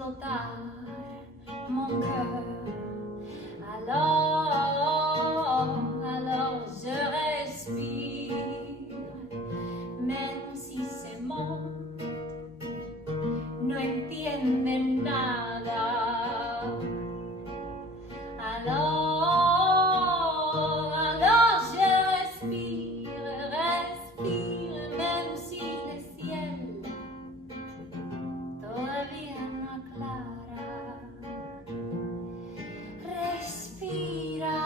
explotar mon cœur. Alors je respire, même si ce monde no entiende nada. Alors je respire, même si le ciel todavía no aclara. Respira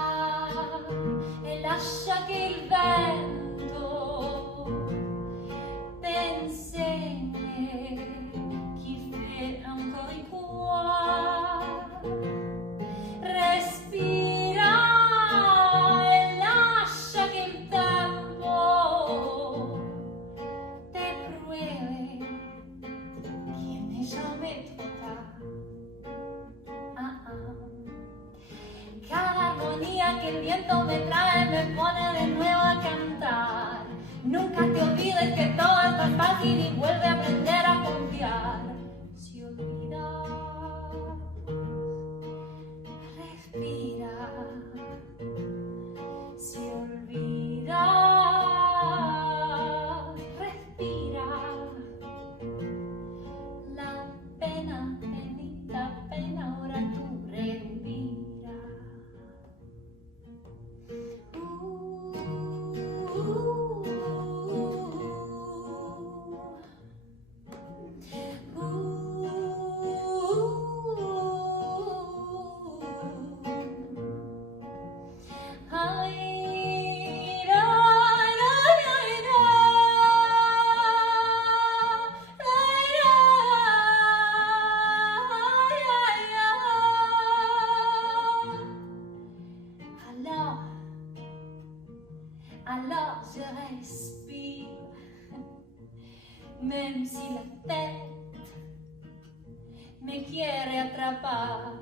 e lascia che il vento t'insegni chi fait ancora quoi. Respira e lascia che il tempo te pruebe quién es jamais trop tard. Cada armonía que el viento me trae me pone de nuevo a cantar. Nunca te olvides que todo es tan fácil y vuelve a aprender a confiar. Si olvidas, respira. Si olvidas, respira. La pena, penita, pena, ahora tú respira. Alors je respire, même si la tête me quiere atrapar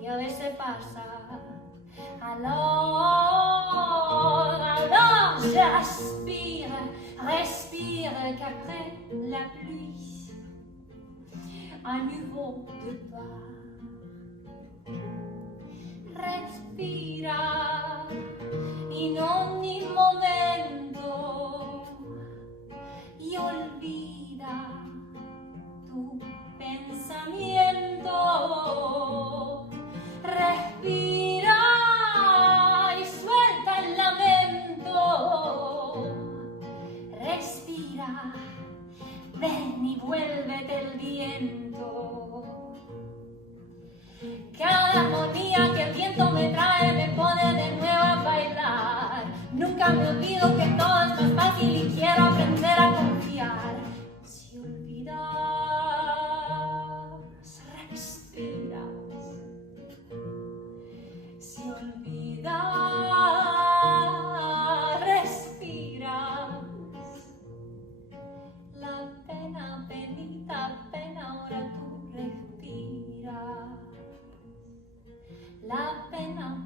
y a veces pasa. Alors je respire qu'après la pluie, un nouveau départ. Respira in ogni momento y olvida tu pensamiento. Respira y suelta el lamento. Respira, ven y vuélvete el viento. Cada armonía que el viento me trae me pone de nuevo a bailar. Nunca me olvido que todo es más fácil y quiero aprender a confiar. Si olvidas, respiras. Si olvidas, respiras. La pena, penita, pena, ahora tú respiras. La pena,